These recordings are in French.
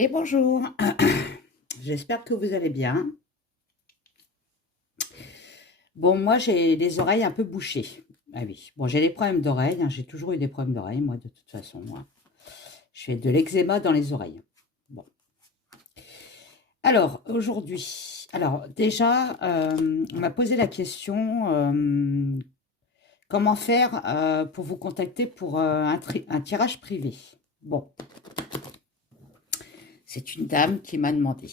Et bonjour, j'espère que vous allez bien. Bon, moi j'ai les oreilles un peu bouchées. Ah oui, bon, j'ai des problèmes d'oreilles, hein, j'ai toujours eu des problèmes d'oreilles, moi de toute façon. Moi. Je fais de l'eczéma dans les oreilles. Bon, alors aujourd'hui, alors déjà, on m'a posé la question comment faire pour vous contacter pour un tirage privé. Bon, c'est une dame qui m'a demandé.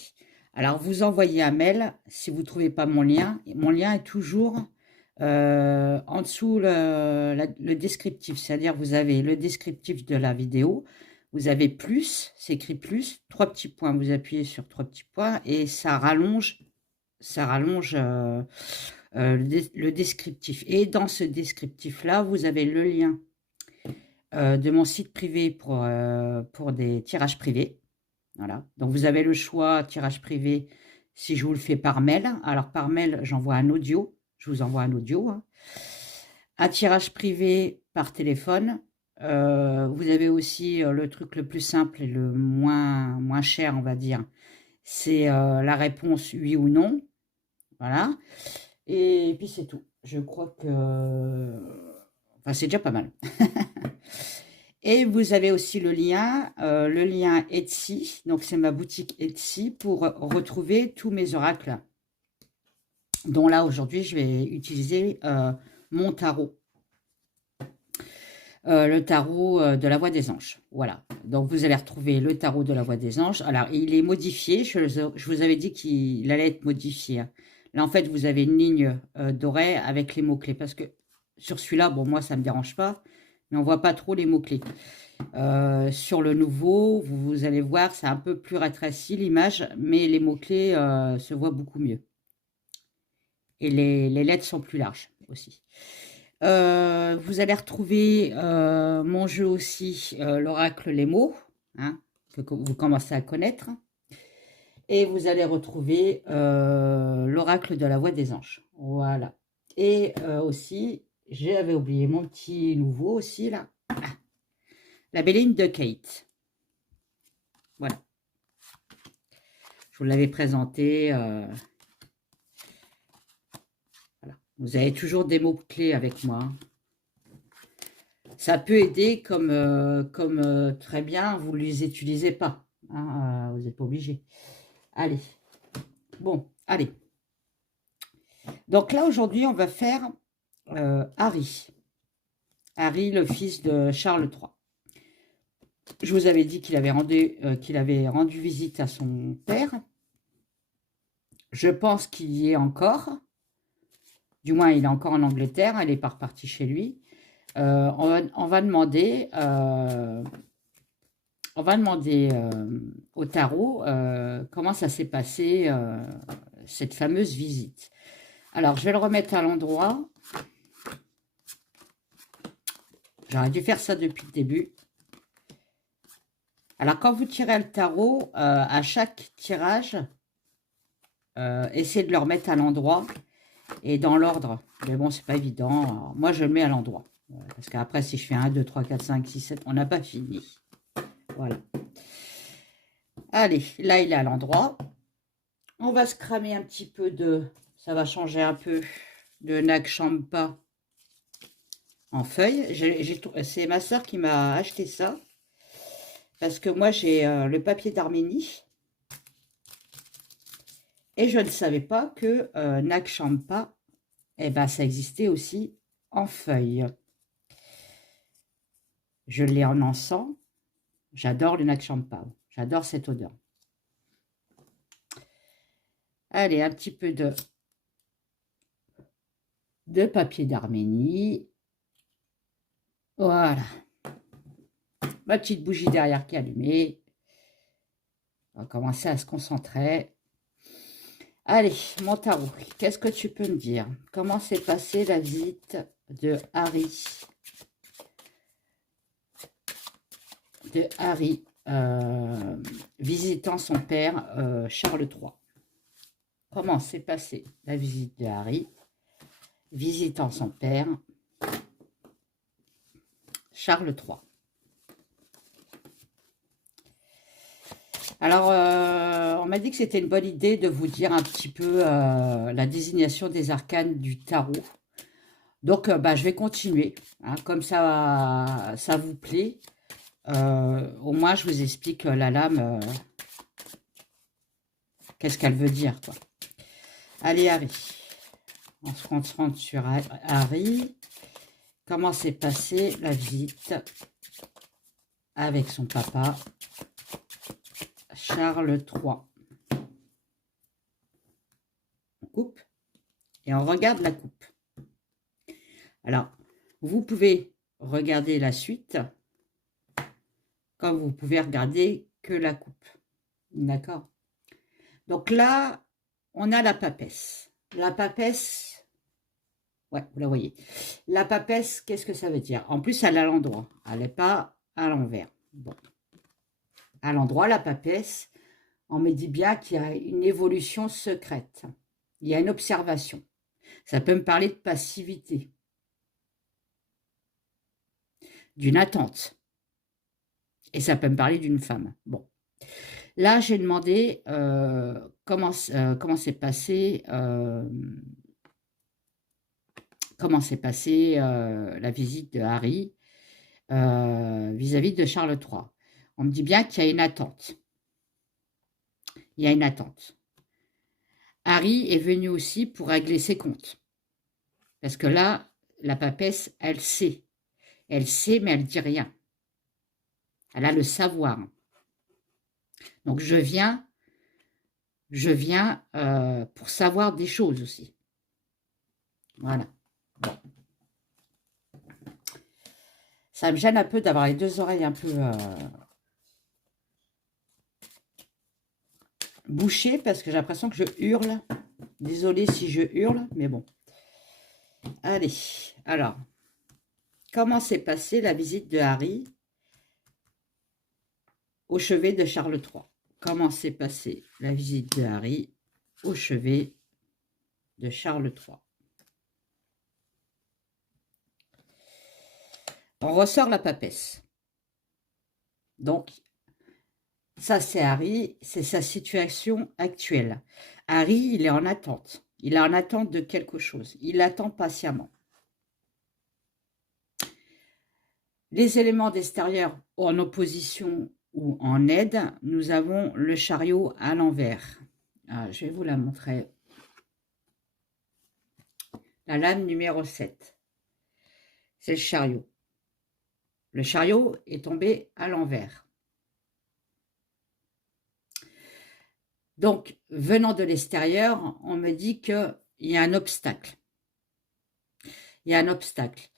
Alors, vous envoyez un mail si vous ne trouvez pas mon lien. Mon lien est toujours en dessous le descriptif. C'est-à-dire, vous avez le descriptif de la vidéo. Vous avez plus, c'est écrit plus, trois petits points. Vous appuyez sur trois petits points et ça rallonge le descriptif. Et dans ce descriptif-là, vous avez le lien de mon site privé pour des tirages privés. Voilà. Donc, vous avez le choix tirage privé si je vous le fais par mail. Alors, par mail, j'envoie un audio. Je vous envoie un audio. Hein. Un tirage privé par téléphone. Vous avez aussi le truc le plus simple et le moins cher, on va dire. C'est la réponse oui ou non. Voilà. Et puis, c'est tout. Je crois que... Enfin, c'est déjà pas mal. Et vous avez aussi le lien Etsy, donc c'est ma boutique Etsy pour retrouver tous mes oracles, dont là aujourd'hui je vais utiliser mon tarot, le tarot de la Voix des Anges. Voilà, donc vous allez retrouver le tarot de la Voix des Anges. Alors il est modifié, je vous avais dit qu'il allait être modifié. Hein. Là en fait vous avez une ligne dorée avec les mots-clés, parce que sur celui-là, bon moi ça ne me dérange pas, mais on voit pas trop les mots-clés. Sur le nouveau, vous allez voir, c'est un peu plus rétréci l'image, mais les mots-clés se voient beaucoup mieux. Et les lettres sont plus larges aussi. Vous allez retrouver mon jeu aussi, l'oracle Les mots, hein, que vous commencez à connaître. Et vous allez retrouver l'oracle de la Voix des Anges. Voilà. Et aussi, j'avais oublié mon petit nouveau aussi, là. La Béline de Kate. Voilà. Je vous l'avais présenté. Voilà. Vous avez toujours des mots-clés avec moi. Ça peut aider comme très bien, vous ne les utilisez pas. Hein, vous n'êtes pas obligé. Allez. Bon, allez. Donc là, aujourd'hui, on va faire Harry. Harry, le fils de Charles III. Je vous avais dit qu'il avait rendu visite à son père. Je pense qu'il y est encore. Du moins, il est encore en Angleterre. Elle n'est pas repartie chez lui. On va demander au tarot comment ça s'est passé, cette fameuse visite. Alors, je vais le remettre à l'endroit. J'aurais dû faire ça depuis le début. Alors, quand vous tirez le tarot, à chaque tirage, essayez de le remettre à l'endroit et dans l'ordre. Mais bon, c'est pas évident. Alors, moi, je le mets à l'endroit. Parce qu'après, si je fais 1, 2, 3, 4, 5, 6, 7, on n'a pas fini. Voilà. Allez, là, il est à l'endroit. On va se cramer un petit peu ça va changer un peu, de Nag Champa en feuilles. C'est ma soeur qui m'a acheté ça. Parce que moi, j'ai le papier d'Arménie. Et je ne savais pas que Nag Champa, eh ben, ça existait aussi en feuilles. Je l'ai en encens. J'adore le Nag Champa. J'adore cette odeur. Allez, un petit peu de papier d'Arménie. Voilà. Ma petite bougie derrière qui est allumée. On va commencer à se concentrer. Allez, mon tarot, qu'est-ce que tu peux me dire? Comment s'est passée la visite de Harry? Visitant son père, Charles III. Comment s'est passée la visite de Harry, visitant son père, Charles III? Alors, on m'a dit que c'était une bonne idée de vous dire un petit peu la désignation des arcanes du tarot. Donc, bah, je vais continuer, hein, comme ça vous plaît. Au moins, je vous explique la lame, qu'est-ce qu'elle veut dire, quoi. Allez, Harry. On se concentre sur Harry. Comment s'est passée la visite avec son papa, Charles III. On coupe et on regarde la coupe. Alors, vous pouvez regarder la suite comme vous pouvez regarder que la coupe. D'accord? Donc là, on a la papesse. La papesse, ouais, vous la voyez. La papesse, qu'est-ce que ça veut dire? En plus, elle est à l'endroit. Elle n'est pas à l'envers. Bon. À l'endroit, la papesse, on me dit bien qu'il y a une évolution secrète. Il y a une observation. Ça peut me parler de passivité, d'une attente. Et ça peut me parler d'une femme. Bon. Là, j'ai demandé comment s'est passé la visite de Harry vis-à-vis de Charles III. On me dit bien qu'il y a une attente. Il y a une attente. Harry est venu aussi pour régler ses comptes. Parce que là, la papesse, elle sait. Elle sait, mais elle ne dit rien. Elle a le savoir. Donc, je viens pour savoir des choses aussi. Voilà. Bon. Ça me gêne un peu d'avoir les deux oreilles un peu bouchées parce que j'ai l'impression que je hurle. Désolée si je hurle, mais bon. Allez, alors, comment s'est passée la visite de Harry au chevet de Charles III? Comment s'est passée la visite de Harry au chevet de Charles III? On ressort la papesse. Donc, ça c'est Harry, c'est sa situation actuelle. Harry, il est en attente. Il est en attente de quelque chose. Il attend patiemment. Les éléments d'extérieur en opposition ou en aide, nous avons le chariot à l'envers. Je vais vous la montrer. La lame numéro 7. C'est le chariot. Le chariot est tombé à l'envers. Donc, venant de l'extérieur, on me dit qu'il y a un obstacle. Il y a un obstacle.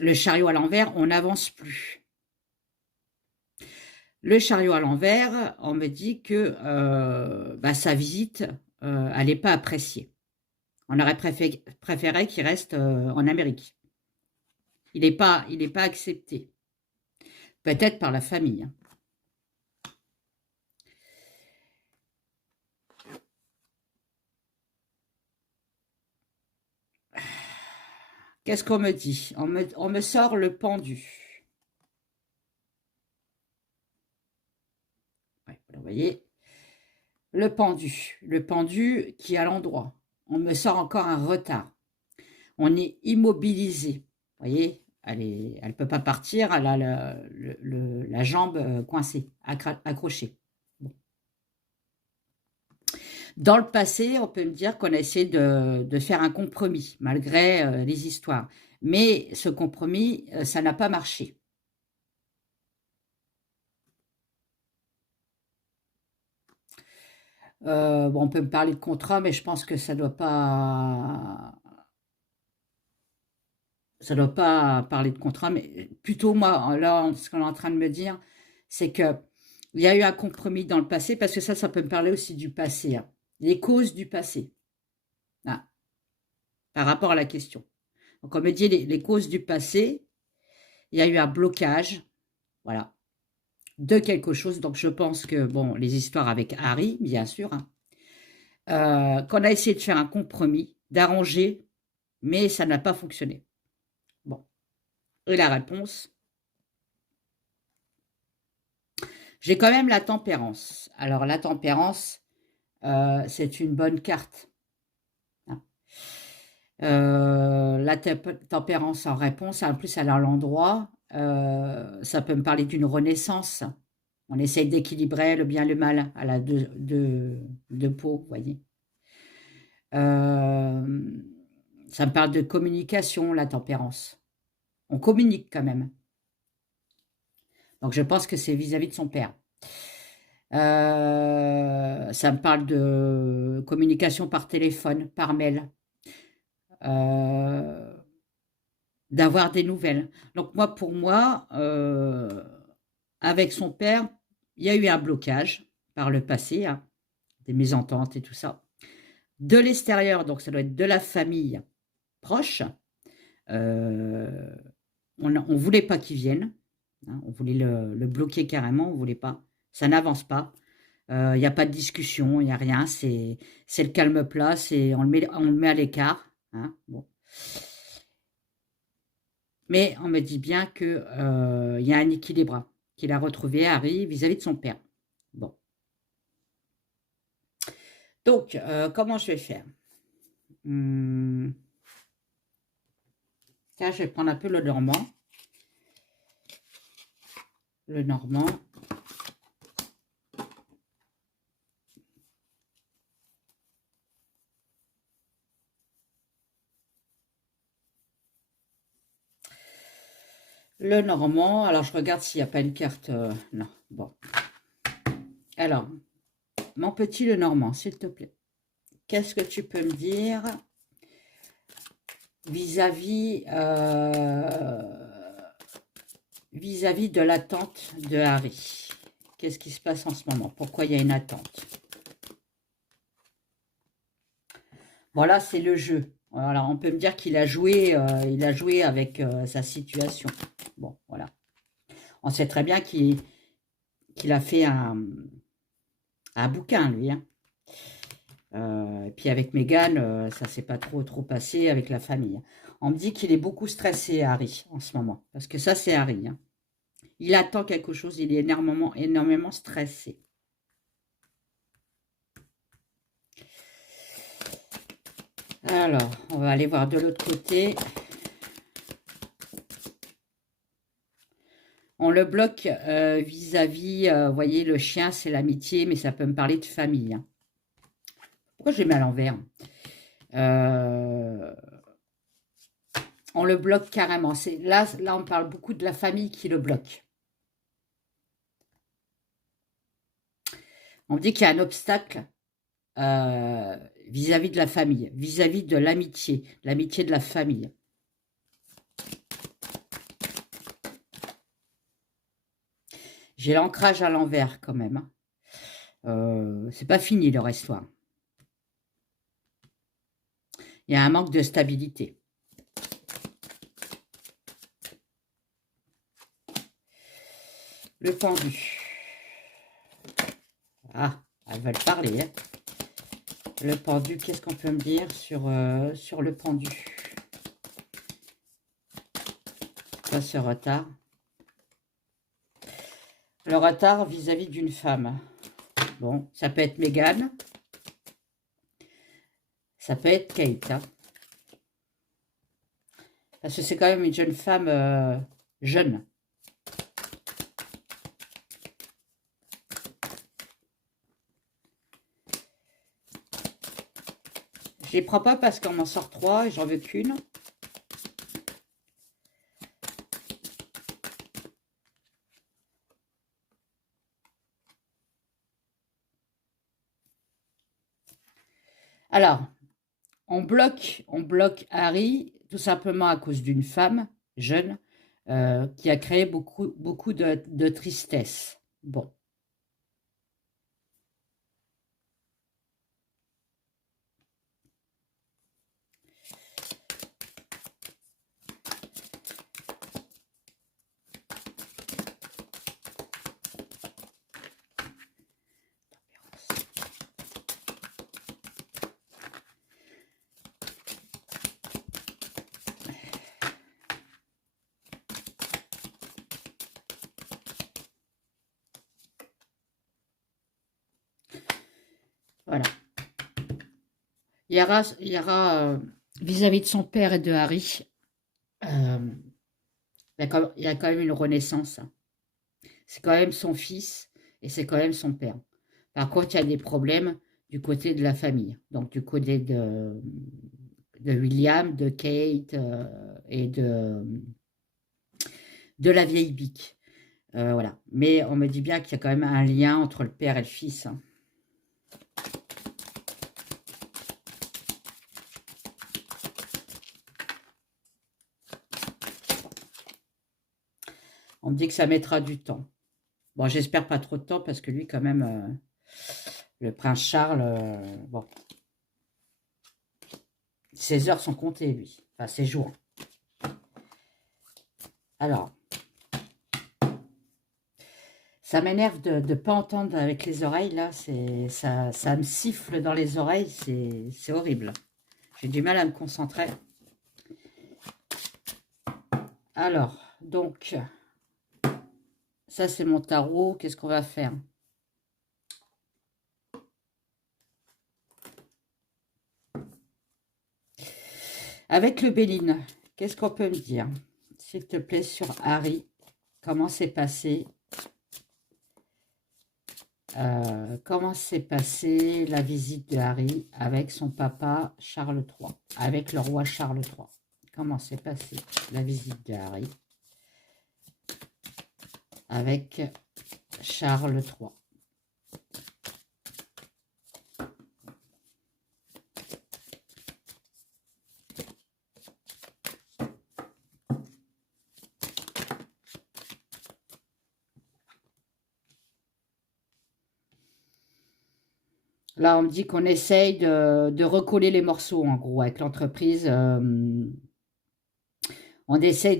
Le chariot à l'envers, on n'avance plus. Le chariot à l'envers, on me dit que sa visite, elle n'est pas appréciée. On aurait préféré qu'il reste en Amérique. Il n'est pas accepté. Peut-être par la famille. Qu'est-ce qu'on me dit? On me sort le pendu. Ouais, vous voyez. Le pendu qui est à l'endroit. On me sort encore un retard. On est immobilisé. Vous voyez, elle ne peut pas partir, elle a la jambe coincée, accrochée. Bon. Dans le passé, on peut me dire qu'on a essayé de faire un compromis, malgré les histoires. Mais ce compromis, ça n'a pas marché. Bon, on peut me parler de contrat, mais je pense que ça doit pas parler de contrat, mais plutôt moi, là, ce qu'on est en train de me dire, c'est que il y a eu un compromis dans le passé, parce que ça peut me parler aussi du passé, hein. Les causes du passé, ah, par rapport à la question. Donc, on me dit les causes du passé, il y a eu un blocage, voilà, de quelque chose. Donc, je pense que, bon, les histoires avec Harry, bien sûr, hein, qu'on a essayé de faire un compromis, d'arranger, mais ça n'a pas fonctionné. Bon. Et la réponse, J'ai quand même la tempérance. Alors, la tempérance, c'est une bonne carte, hein. La tempérance en réponse, en plus, elle a l'endroit. Ça peut me parler d'une renaissance. On essaye d'équilibrer le bien et le mal à la deux peaux, vous voyez. Euh, Ça me parle de communication, la tempérance. On communique quand même. Donc, je pense que c'est vis-à-vis de son père. Ça me parle de communication par téléphone, par mail, euh, d'avoir des nouvelles. Donc, moi, pour moi, avec son père, il y a eu un blocage par le passé, hein, des mésententes et tout ça. De l'extérieur, donc ça doit être de la famille proche. Euh, on ne voulait pas qu'il vienne, hein, on voulait le bloquer carrément, on ne voulait pas. Ça n'avance pas. Il n'y a pas de discussion, il n'y a rien. C'est le calme plat, on le met à l'écart, hein, bon. Mais on me dit bien que il y a un équilibre qu'il a retrouvé, Harry, vis-à-vis de son père. Bon. Donc, comment je vais faire? Tiens, je vais prendre un peu le normand. Le normand. Le normand. Alors, je regarde s'il n'y a pas une carte. Non, bon. Alors, mon petit le normand, s'il te plaît. Qu'est-ce que tu peux me dire vis-à-vis vis-à-vis de l'attente de Harry? Qu'est-ce qui se passe en ce moment? Pourquoi il y a une attente? Voilà, c'est le jeu. Alors, on peut me dire qu'il a joué avec sa situation. Bon, voilà. On sait très bien qu'il a fait un bouquin, lui, hein. Et puis avec Meghan, ça s'est pas trop passé avec la famille. On me dit qu'il est beaucoup stressé, Harry, en ce moment. Parce que ça, c'est Harry, hein. Il attend quelque chose, il est énormément stressé. Alors, on va aller voir de l'autre côté. On le bloque vis-à-vis, vous voyez, le chien, c'est l'amitié, mais ça peut me parler de famille, hein. Pourquoi j'ai mis à l'envers? On le bloque carrément. Là, on parle beaucoup de la famille qui le bloque. On me dit qu'il y a un obstacle vis-à-vis de la famille, vis-à-vis de l'amitié de la famille. J'ai l'ancrage à l'envers quand même, hein. C'est pas fini leur histoire. Il y a un manque de stabilité. Le pendu. Ah, elles veulent parler, hein. Le pendu, qu'est-ce qu'on peut me dire sur le pendu? Quoi ce retard? Le retard vis-à-vis d'une femme. Bon, ça peut être Meghan. Ça peut être Kate, hein. Parce que c'est quand même une jeune femme jeune. Je les prends pas parce qu'on m'en sort 3 et j'en veux qu'une. Alors, on bloque Harry tout simplement à cause d'une femme jeune qui a créé beaucoup de tristesse. Bon. Voilà. Il y aura vis-à-vis de son père et de Harry, euh, il y a quand même une renaissance, hein. C'est quand même son fils et c'est quand même son père. Par contre, il y a des problèmes du côté de la famille. Donc, du côté de William, de Kate et de la vieille Bic. Voilà. Mais on me dit bien qu'il y a quand même un lien entre le père et le fils, hein. On me dit que ça mettra du temps. Bon, j'espère pas trop de temps parce que lui, quand même, le prince Charles, bon, ses heures sont comptées, lui. Enfin, ses jours. Alors, ça m'énerve de ne pas entendre avec les oreilles, là. Ça me siffle dans les oreilles, c'est horrible. J'ai du mal à me concentrer. Alors, donc, ça, c'est mon tarot. Qu'est-ce qu'on va faire? Avec le Béline, qu'est-ce qu'on peut me dire? S'il te plaît, sur Harry, comment s'est passé la visite de Harry avec son papa Charles III, avec le roi Charles III? Comment s'est passée la visite de Harry avec Charles III? Là, on me dit qu'on essaye de recoller les morceaux, en gros, avec l'entreprise. On essaye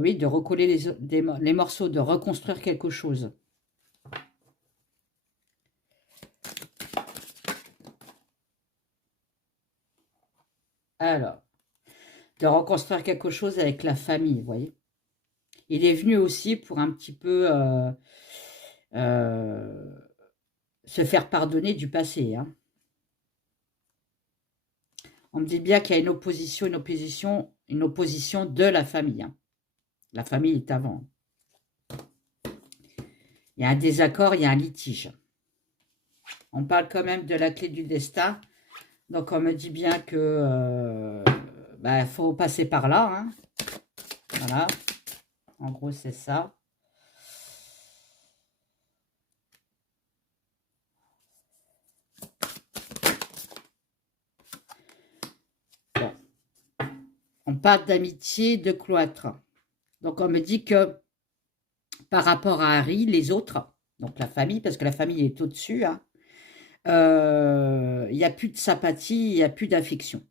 oui, de recoller les morceaux, de reconstruire quelque chose. Alors, de reconstruire quelque chose avec la famille, vous voyez. Il est venu aussi pour un petit peu se faire pardonner du passé, hein. On me dit bien qu'il y a une opposition de la famille, hein. La famille est avant. Il y a un désaccord, il y a un litige. On parle quand même de la clé du destin. Donc, on me dit bien que faut passer par là, hein. Voilà. En gros, c'est ça. Bon. On parle d'amitié, de cloître. Donc, on me dit que par rapport à Harry, les autres, donc la famille, parce que la famille est au-dessus, hein, il n'y a plus de sympathie, il n'y a plus d'affection.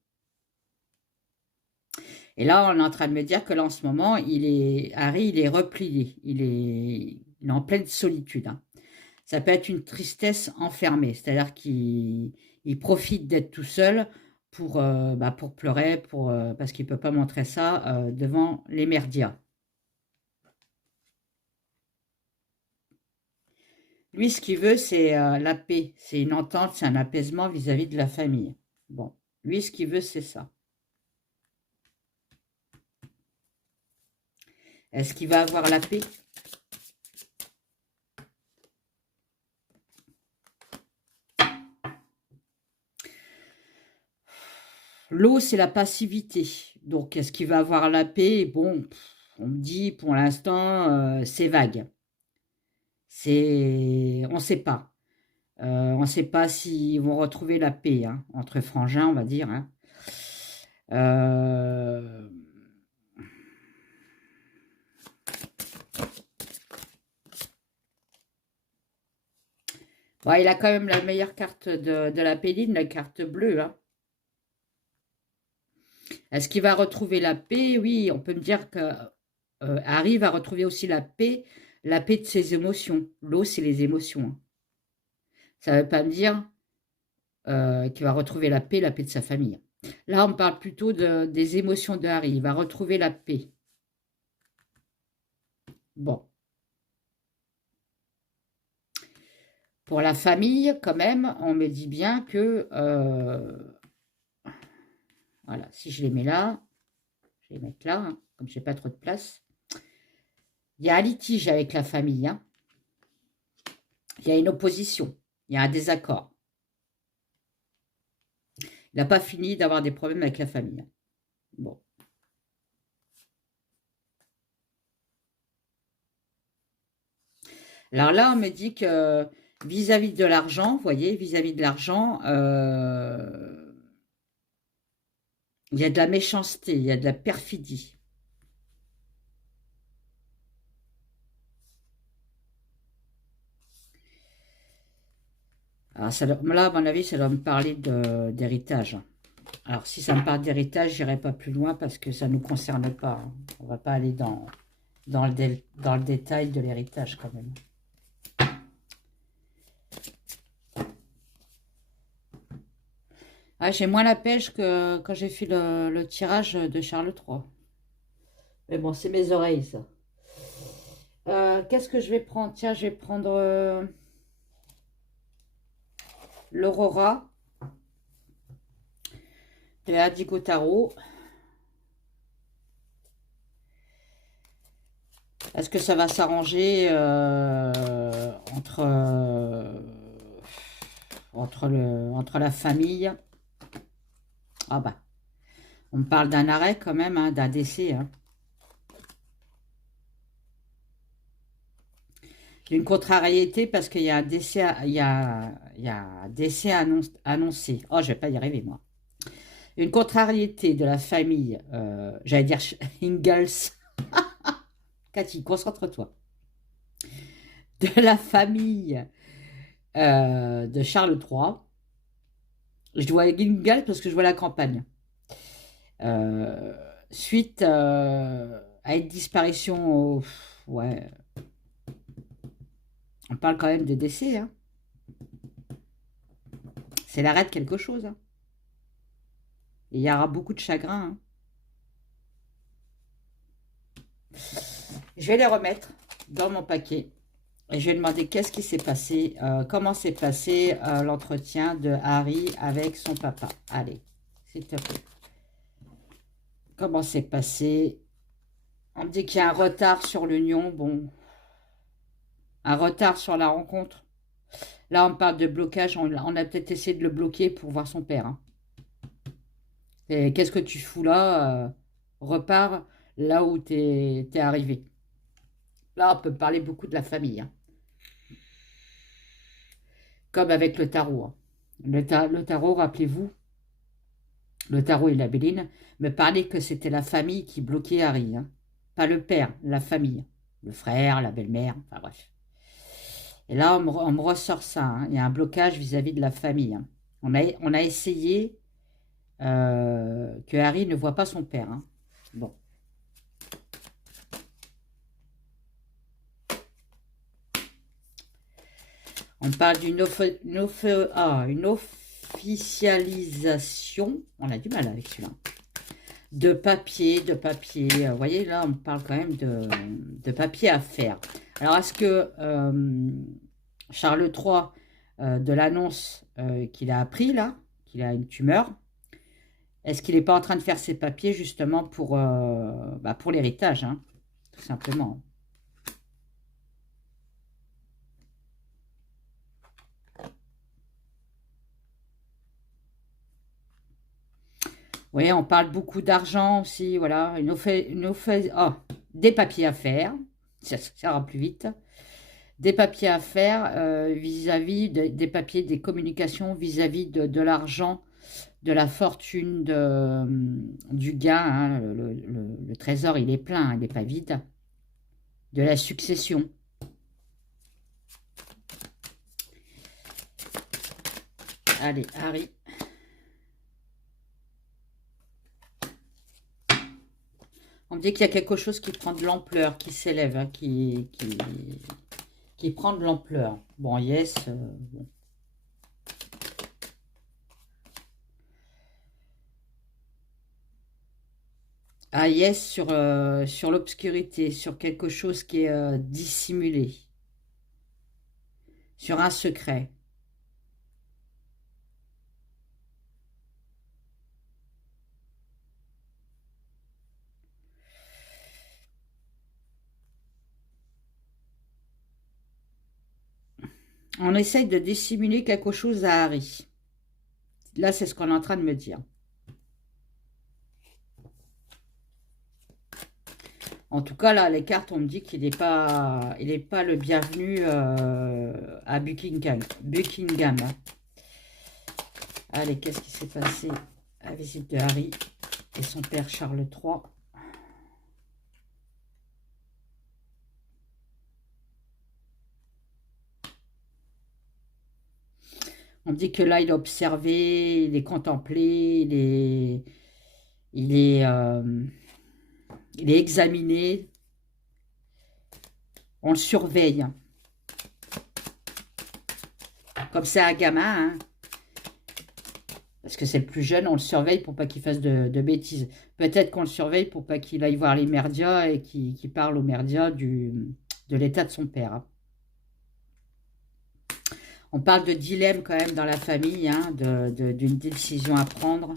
Et là, on est en train de me dire que là, en ce moment, Harry, il est replié, il est en pleine solitude, hein. Ça peut être une tristesse enfermée, c'est-à-dire qu'il profite d'être tout seul pour pleurer, parce qu'il ne peut pas montrer ça devant les merdias. Lui, ce qu'il veut, c'est la paix, c'est une entente, c'est un apaisement vis-à-vis de la famille. Bon, lui, ce qu'il veut, c'est ça. Est-ce qu'il va avoir la paix? L'eau, c'est la passivité. Donc, est-ce qu'il va avoir la paix? Bon, on me dit, pour l'instant, c'est vague. On ne sait pas. On ne sait pas s'ils vont retrouver la paix, hein, entre frangins, on va dire, hein. Bon, il a quand même la meilleure carte de la Péline, la carte bleue, hein. Est-ce qu'il va retrouver la paix? Oui, on peut me dire que Harry va retrouver aussi la paix de ses émotions. L'eau, c'est les émotions, hein. Ça ne veut pas me dire qu'il va retrouver la paix de sa famille. Là, on parle plutôt des émotions de Harry. Il va retrouver la paix. Bon. Pour la famille, quand même, on me dit bien que... voilà, si je les mets là, je vais les mettre là, hein, comme je n'ai pas trop de place. Il y a un litige avec la famille, hein. Il y a une opposition, il y a un désaccord. Il n'a pas fini d'avoir des problèmes avec la famille, hein. Bon. Alors là, on me dit que vis-à-vis de l'argent, vous voyez, vis-à-vis de l'argent, il y a de la méchanceté, il y a de la perfidie. Alors là, à mon avis, ça doit me parler d'héritage. Alors, si ça me parle d'héritage, j'irai pas plus loin parce que ça ne nous concerne pas, hein. On ne va pas aller dans le détail de l'héritage quand même. Ah, j'ai moins la pêche que quand j'ai fait le tirage de Charles III. Mais bon, c'est mes oreilles, ça. Qu'est-ce que je vais prendre? Tiens, je vais prendre l'Aurora de Indigo Tarot. Est-ce que ça va s'arranger entre la famille? Ah bah, on me parle d'un arrêt quand même, hein, d'un décès, hein. Une contrariété parce qu'il y a un décès, il y a un décès annoncé. Oh, je vais pas y arriver, moi. Une contrariété de la famille, j'allais dire Ingalls. Cathy, concentre-toi. De la famille de Charles III. Je dois Ingalls parce que je vois la campagne. Suite à une disparition, ouais, on parle quand même de décès, hein. C'est l'arrêt de quelque chose, hein. Et il y aura beaucoup de chagrin, hein. Je vais les remettre dans mon paquet. Et je vais demander qu'est-ce qui s'est passé, comment s'est passé l'entretien de Harry avec son papa. Allez, s'il te plaît. Comment c'est passé? On me dit qu'il y a un retard sur l'union. Bon, un retard sur la rencontre. Là, on parle de blocage. On a peut-être essayé de le bloquer pour voir son père, hein. Et qu'est-ce que tu fous là? Repars là où t'es arrivé. Là, on peut parler beaucoup de la famille, hein. Comme avec le tarot, hein. Le tarot, rappelez-vous, le tarot et la béline me parlaient que c'était la famille qui bloquait Harry, hein. Pas le père, la famille. Le frère, la belle-mère, enfin bref. Et là, on me ressort ça, hein. Il y a un blocage vis-à-vis de la famille, hein. On a essayé que Harry ne voit pas son père, hein. Bon. On parle d'une une officialisation. On a du mal avec celui-là. De papier. Vous voyez, là, on parle quand même de papier à faire. Alors, est-ce que Charles III, de l'annonce qu'il a appris, là, qu'il a une tumeur, est-ce qu'il n'est pas en train de faire ses papiers, justement, pour l'héritage, hein, tout simplement. Vous voyez, on parle beaucoup d'argent aussi, voilà, des papiers à faire, ça ira plus vite, des papiers à faire vis-à-vis des papiers, des communications vis-à-vis de l'argent, de la fortune du gain, hein, le trésor, il est plein, il n'est pas vide, de la succession. Allez, Harry. On me dit qu'il y a quelque chose qui prend de l'ampleur, qui s'élève, hein, qui prend de l'ampleur. Bon, yes. Bon. Ah, yes, sur l'obscurité, sur quelque chose qui est dissimulé. sur un secret. On essaye de dissimuler quelque chose à Harry. Là, c'est ce qu'on est en train de me dire. En tout cas, là, les cartes, on me dit qu'il n'est pas, le bienvenu à Buckingham. Allez, qu'est-ce qui s'est passé à la visite de Harry et son père Charles III? On me dit que là, il est observé, il est contemplé, il est examiné. On le surveille. Comme c'est un gamin, hein, parce que c'est le plus jeune, on le surveille pour pas qu'il fasse de bêtises. Peut-être qu'on le surveille pour pas qu'il aille voir les merdias et qu'il parle aux merdias de l'état de son père. Hein. On parle de dilemme quand même dans la famille, hein, d'une décision à prendre.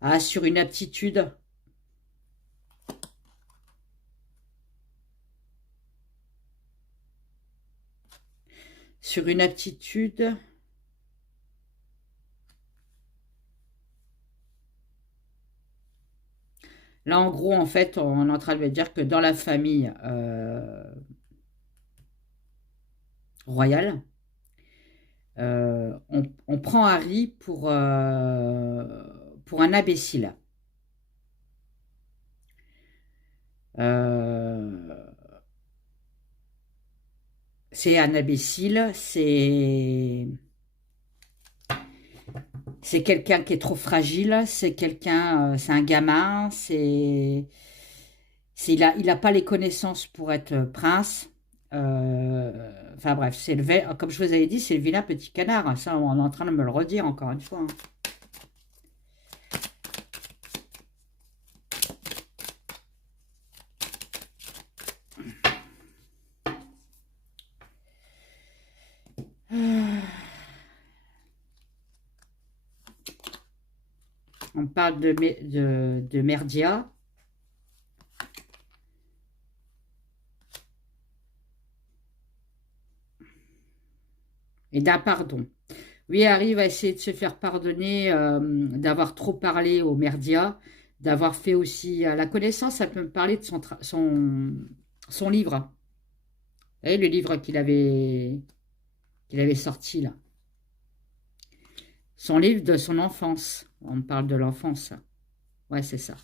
Ah, sur une aptitude. Sur une aptitude. Là, en gros, en fait, on est en train de me dire que dans la famille royale, on prend Harry pour un imbécile. C'est un imbécile, c'est quelqu'un qui est trop fragile, c'est quelqu'un, c'est un gamin, il a pas les connaissances pour être prince. Enfin bref, comme je vous avais dit, c'est le vilain petit canard. Hein. Ça, on est en train de me le redire encore une fois. Hein. On parle de merdia. Et d'un pardon. Oui, Harry va essayer de se faire pardonner d'avoir trop parlé aux merdias, d'avoir fait aussi la connaissance, ça peut me parler de son livre. Vous voyez, le livre qu'il avait sorti là. Son livre de son enfance. On me parle de l'enfance. Ouais, c'est ça.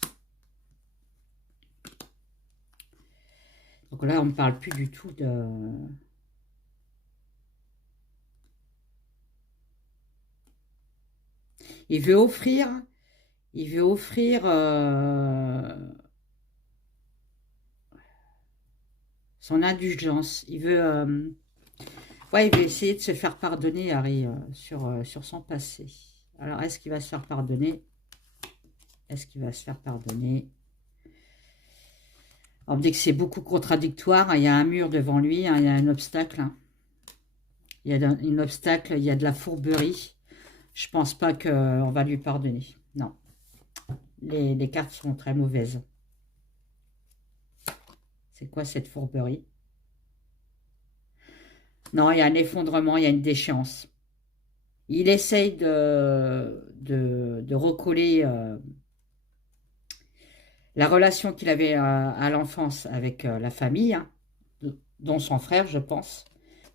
Donc là, on ne me parle plus du tout de... Il veut offrir son indulgence. Ouais, il veut essayer de se faire pardonner, Harry, sur son passé. Alors, est-ce qu'il va se faire pardonner? Est-ce qu'il va se faire pardonner? On me dit que c'est beaucoup contradictoire. Il y a un mur devant lui, hein, il y a un obstacle. Hein. Il y a un obstacle, il y a de la fourberie. Je pense pas qu'on va lui pardonner. Non. Les cartes sont très mauvaises. C'est quoi cette fourberie? Non, il y a un effondrement, il y a une déchéance. Il essaye de recoller la relation qu'il avait à l'enfance avec la famille, hein, dont son frère, je pense.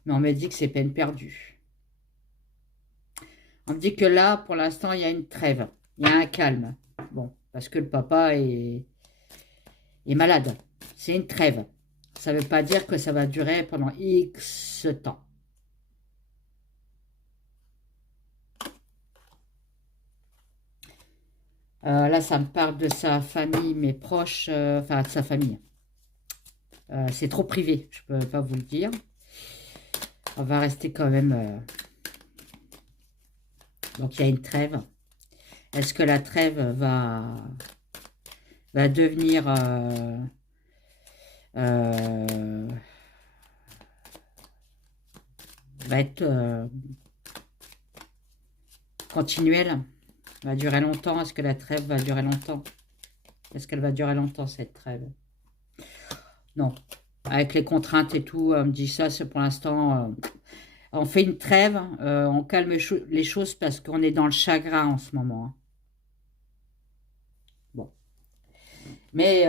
Mais on me dit que c'est peine perdue. On me dit que là, pour l'instant, il y a une trêve. Il y a un calme. Bon, parce que le papa est malade. C'est une trêve. Ça ne veut pas dire que ça va durer pendant X temps. Là, ça me parle de sa famille, mes proches, enfin de sa famille. C'est trop privé, je ne peux pas vous le dire. On va rester quand même... Donc, il y a une trêve. Est-ce que la trêve va devenir euh, va être continuelle, va durer longtemps. Est-ce que la trêve va durer longtemps? Est-ce qu'elle va durer longtemps, cette trêve? Non. Avec les contraintes et tout, on me dit ça, c'est pour l'instant... on fait une trêve, on calme les choses parce qu'on est dans le chagrin en ce moment. Hein. Bon. Mais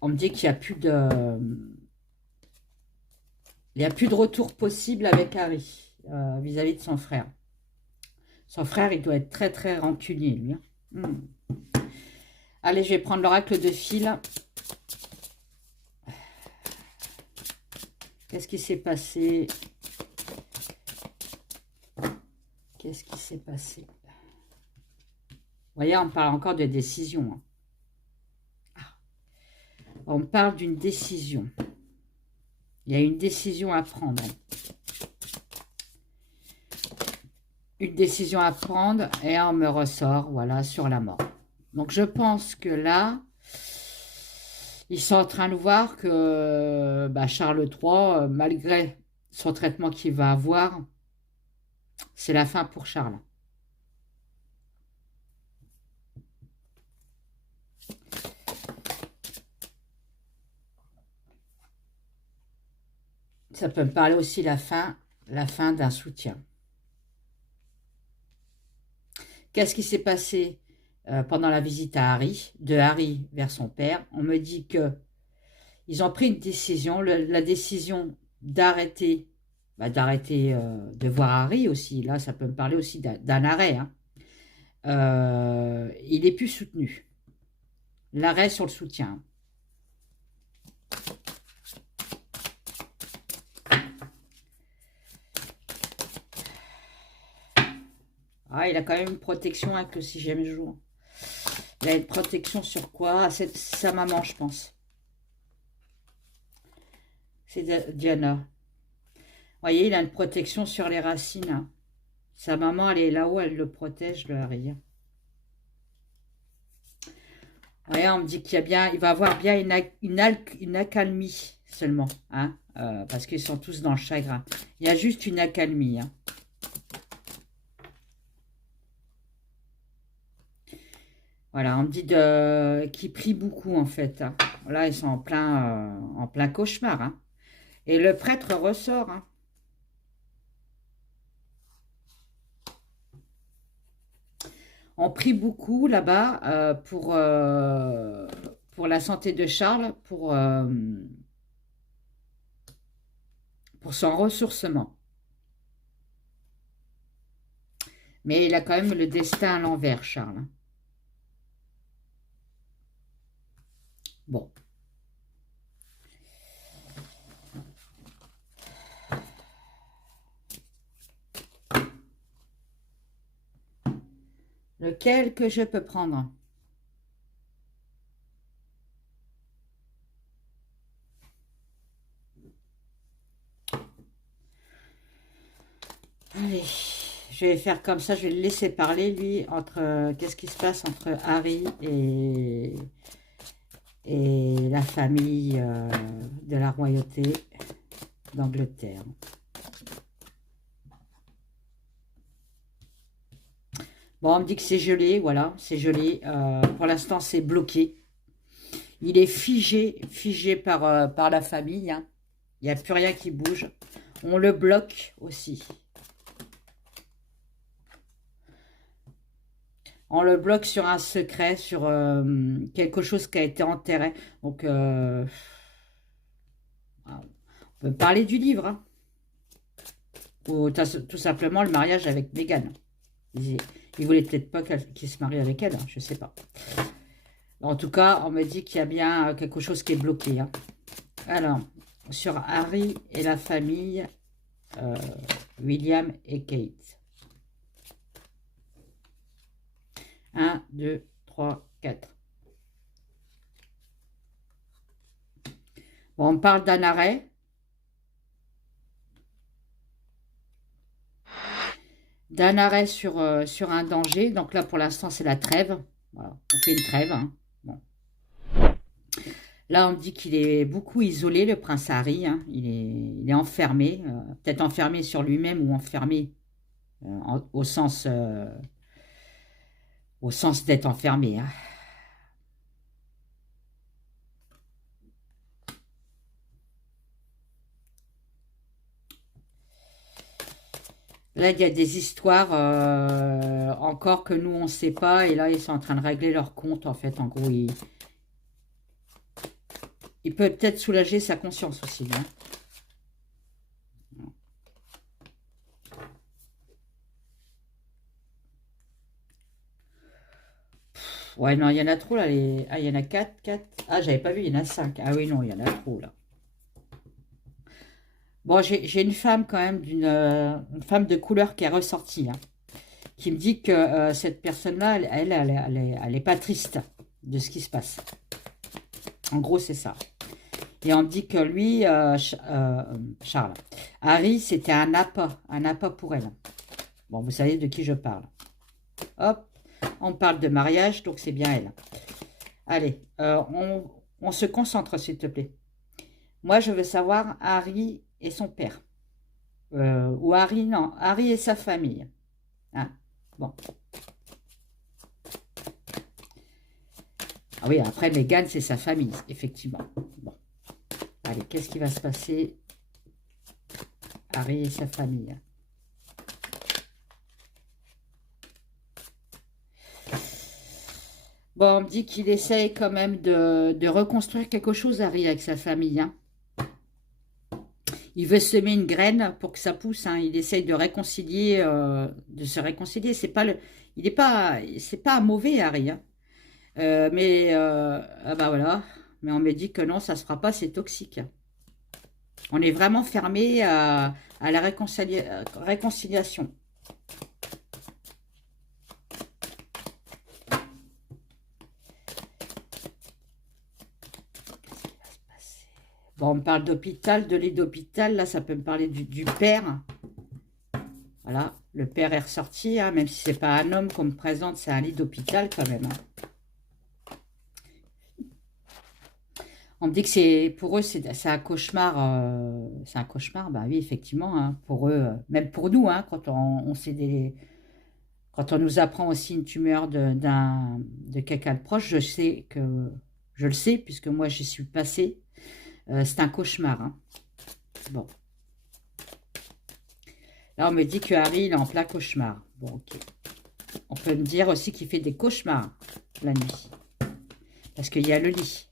on me dit qu'il n'y a plus de... Il n'y a plus de retour possible avec Harry vis-à-vis de son frère. Son frère, il doit être très très rancunier, lui. Hein. Allez, je vais prendre l'oracle de fil. Qu'est-ce qui s'est passé? Qu'est-ce qui s'est passé? Vous voyez, on parle encore de décision. Hein. On parle d'une décision. Il y a une décision à prendre. Une décision à prendre et on me ressort, voilà, sur la mort. Donc, je pense que là, ils sont en train de voir que Charles III, malgré son traitement qu'il va avoir, c'est la fin pour Charles. Ça peut me parler aussi la fin d'un soutien. Qu'est-ce qui s'est passé pendant la visite à Harry, de Harry vers son père? On me dit que ils ont pris une décision, la décision d'arrêter, de voir Harry aussi. Là, ça peut me parler aussi d'un arrêt. Hein. Il est plus soutenu. L'arrêt sur le soutien. Ah, il a quand même une protection avec le 6e jour. Il a une protection sur quoi? C'est sa maman, je pense. C'est Diana. Vous voyez, il a une protection sur les racines. Hein. Sa maman, elle est là-haut, elle le protège, le Harry. Vous voyez, on me dit qu'il y a bien, il va avoir bien une accalmie seulement. Hein, parce qu'ils sont tous dans le chagrin. Il y a juste une accalmie. Hein. Voilà, on me dit qu'ils prient beaucoup en fait. Hein. Là, ils sont en plein cauchemar. Hein. Et le prêtre ressort. Hein. On prie beaucoup là-bas pour la santé de Charles, pour son ressourcement. Mais il a quand même le destin à l'envers, Charles. Hein. Bon. Lequel que je peux prendre? Allez, je vais faire comme ça, je vais le laisser parler, lui, entre... Qu'est-ce qui se passe entre Harry et la famille de la royauté d'Angleterre. Bon, on me dit que c'est gelé, voilà, c'est gelé. Pour l'instant, c'est bloqué. Il est figé par la famille. Hein. Il n'y a plus rien qui bouge. On le bloque aussi. On le bloque sur un secret, sur quelque chose qui a été enterré. Donc, on peut parler du livre. Hein. Ou tout simplement le mariage avec Meghan. Il voulait peut-être pas qu'il se marie avec elle, hein, je ne sais pas. En tout cas, on me dit qu'il y a bien quelque chose qui est bloqué. Hein. Alors, sur Harry et la famille, William et Kate. 1, 2, 3, 4. Bon, on parle d'un arrêt. D'un arrêt sur un danger. Donc là, pour l'instant, c'est la trêve. Voilà. On fait une trêve. Hein. Bon. Là, on me dit qu'il est beaucoup isolé, le prince Harry, hein. Il est enfermé, peut-être enfermé sur lui-même ou enfermé au sens d'être enfermé, hein. Là, il y a des histoires encore que nous, on ne sait pas. Et là, ils sont en train de régler leur compte, en fait. En gros, il peut peut-être soulager sa conscience aussi, hein. Ouais, non, il y en a trop, là. Ah, il y en a 4. Ah, j'avais pas vu, il y en a 5. Ah oui, non, il y en a trop, là. Bon, j'ai une femme, quand même, une femme de couleur qui est ressortie, hein, qui me dit que cette personne-là, elle est pas triste de ce qui se passe. En gros, c'est ça. Et on me dit que lui, Charles, Harry, c'était un appât pour elle. Bon, vous savez de qui je parle. Hop, on parle de mariage, donc c'est bien elle. Allez, on se concentre, s'il te plaît. Moi, je veux savoir Harry et son père. Ou Harry, non, Harry et sa famille. Hein, bon. Ah oui, après, Meghan, c'est sa famille, effectivement. Bon. Allez, qu'est-ce qui va se passer? Harry et sa famille. Bon, on me dit qu'il essaye quand même de reconstruire quelque chose, Harry, avec sa famille, hein. Il veut semer une graine pour que ça pousse, hein. Il essaye de réconcilier, de se réconcilier. C'est pas il est pas, c'est pas un mauvais, Harry, hein. Ah bah voilà. Mais on me dit que non, ça se fera pas, c'est toxique. On est vraiment fermé à la réconciliation. Bon, on me parle d'hôpital, de lit d'hôpital. Là, ça peut me parler du père. Voilà, le père est ressorti, hein, même si c'est pas un homme qu'on me présente, c'est un lit d'hôpital quand même, hein. On me dit que c'est pour eux, c'est un cauchemar. C'est un cauchemar, bah oui, effectivement, hein, pour eux, même pour nous, hein, quand on sait quand on nous apprend aussi une tumeur de quelqu'un de proche, je le sais, puisque moi j'y suis passée. C'est un cauchemar, hein. Bon. Là, on me dit que Harry, il est en plein cauchemar. Bon, ok. On peut me dire aussi qu'il fait des cauchemars la nuit. Parce qu'il y a le lit.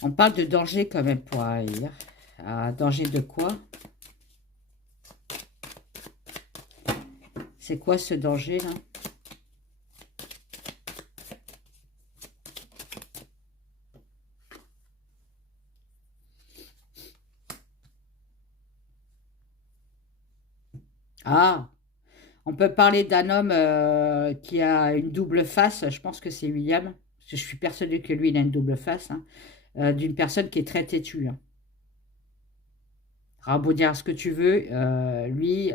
On parle de danger quand même pour Harry. Ah, danger de quoi? C'est quoi ce danger là? Ah, on peut parler d'un homme qui a une double face. Je pense que c'est William. Parce que je suis persuadée que lui, il a une double face, hein. D'une personne qui est très têtue, hein. Alors, beau dire ce que tu veux, lui,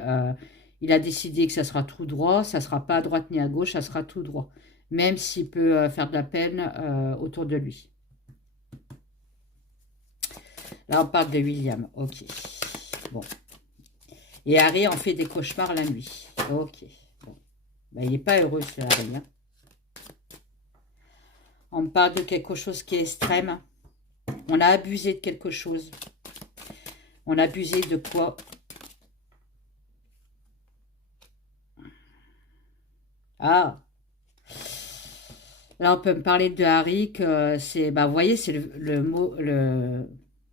il a décidé que ça sera tout droit, ça sera pas à droite ni à gauche, ça sera tout droit. Même s'il peut faire de la peine autour de lui. Là, on parle de William. Ok. Bon. Et Harry en fait des cauchemars la nuit. Ok. Bon. Ben, il n'est pas heureux, ce Harry, hein. On me parle de quelque chose qui est extrême. On a abusé de quelque chose. On a abusé de quoi? Ah. Là, on peut me parler de Harry, que c'est, bah, vous voyez, c'est le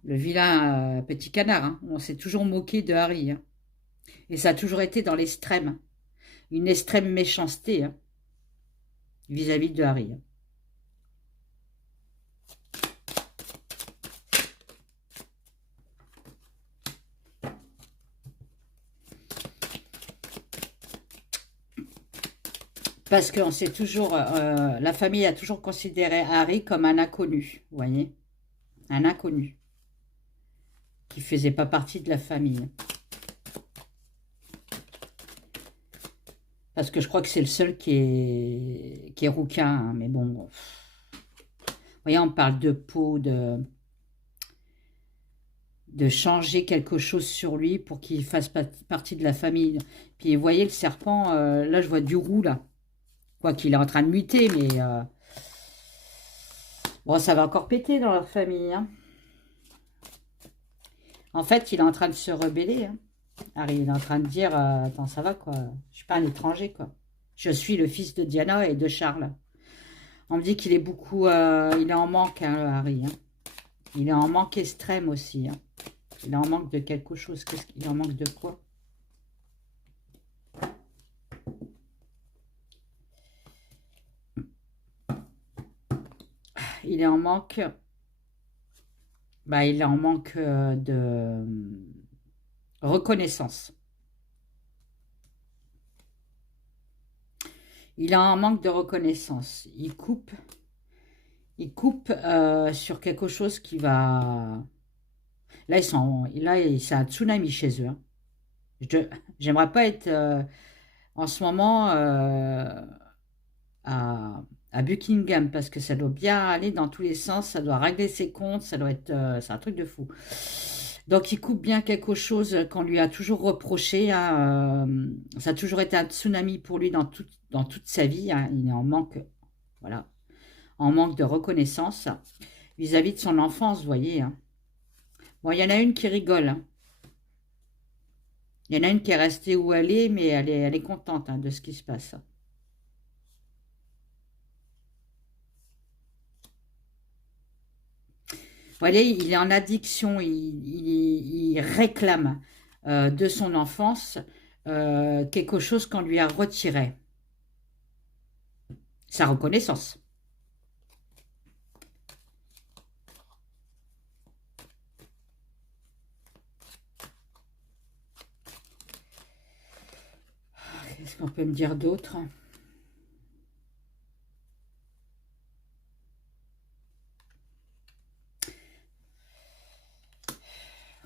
vilain petit canard, hein. On s'est toujours moqué de Harry, hein. Et ça a toujours été dans l'extrême. Une extrême méchanceté, hein, vis-à-vis de Harry, hein. Parce qu'on s'est toujours, la famille a toujours considéré Harry comme un inconnu, vous voyez, un inconnu, qui faisait pas partie de la famille. Parce que je crois que c'est le seul qui est rouquin, hein, mais bon. Vous voyez, on parle de peau, de changer quelque chose sur lui pour qu'il fasse partie de la famille. Puis vous voyez, le serpent, là je vois du roux, là. Quoi qu'il est en train de muter, mais bon, ça va encore péter dans leur famille, hein. En fait, il est en train de se rebeller, hein. Harry, il est en train de dire, attends, ça va, quoi. Je suis pas un étranger, quoi. Je suis le fils de Diana et de Charles. On me dit qu'il est beaucoup, il est en manque, hein, Harry, hein. Il est en manque extrême aussi, hein. Il est en manque de quelque chose. Qu'est-ce qu'il en manque de quoi? Il est en manque. Bah, il est en manque de reconnaissance. Il a un manque de reconnaissance. Il coupe sur quelque chose qui va. Là, c'est un tsunami chez eux, hein. J'aimerais pas être en ce moment à Buckingham parce que ça doit bien aller dans tous les sens, ça doit régler ses comptes, ça doit être, c'est un truc de fou. Donc il coupe bien quelque chose qu'on lui a toujours reproché, hein, ça a toujours été un tsunami pour lui dans toute sa vie, hein. Il est en manque, voilà, en manque de reconnaissance vis-à-vis de son enfance, vous voyez, hein. Bon, il y en a une qui rigole, hein. Il y en a une qui est restée où elle est, mais elle est contente, hein, de ce qui se passe. Vous voyez, il est en addiction, il réclame de son enfance quelque chose qu'on lui a retiré. Sa reconnaissance. Qu'est-ce qu'on peut me dire d'autre?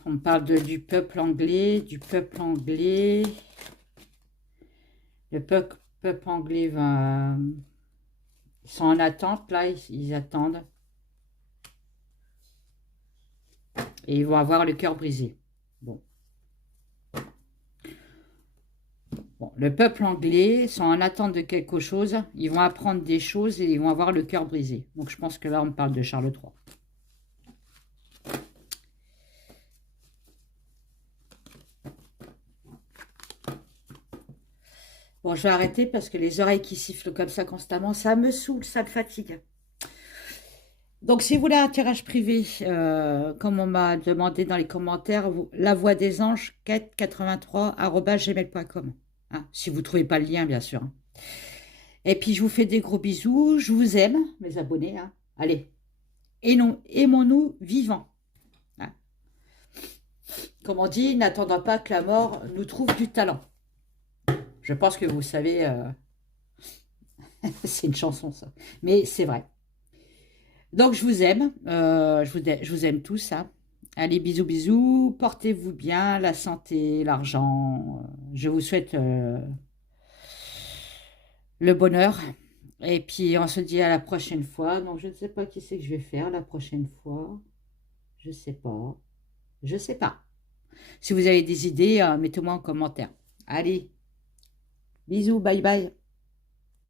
On parle du peuple anglais, du peuple anglais. Le peuple anglais va... Ils sont en attente, là, ils attendent. Et ils vont avoir le cœur brisé. Bon. Bon, le peuple anglais sont en attente de quelque chose. Ils vont apprendre des choses et ils vont avoir le cœur brisé. Donc je pense que là, on parle de Charles III. Bon, je vais arrêter parce que les oreilles qui sifflent comme ça constamment, ça me saoule, ça me fatigue. Donc, si vous voulez un tirage privé, comme on m'a demandé dans les commentaires, la voix des anges, quête83@gmail.com. Hein, si vous ne trouvez pas le lien, bien sûr. Et puis, je vous fais des gros bisous. Je vous aime, mes abonnés, hein. Allez, aimons-nous vivants, hein. Comme on dit, n'attendons pas que la mort nous trouve du talent. Je pense que vous savez, c'est une chanson, ça. Mais c'est vrai. Donc, je vous aime. Je vous aime tous, hein. Allez, bisous, bisous. Portez-vous bien, la santé, l'argent. Je vous souhaite le bonheur. Et puis, on se dit à la prochaine fois. Donc, je ne sais pas qui c'est que je vais faire la prochaine fois. Je ne sais pas. Je ne sais pas. Si vous avez des idées, mettez-moi en commentaire. Allez, bisous, bye bye.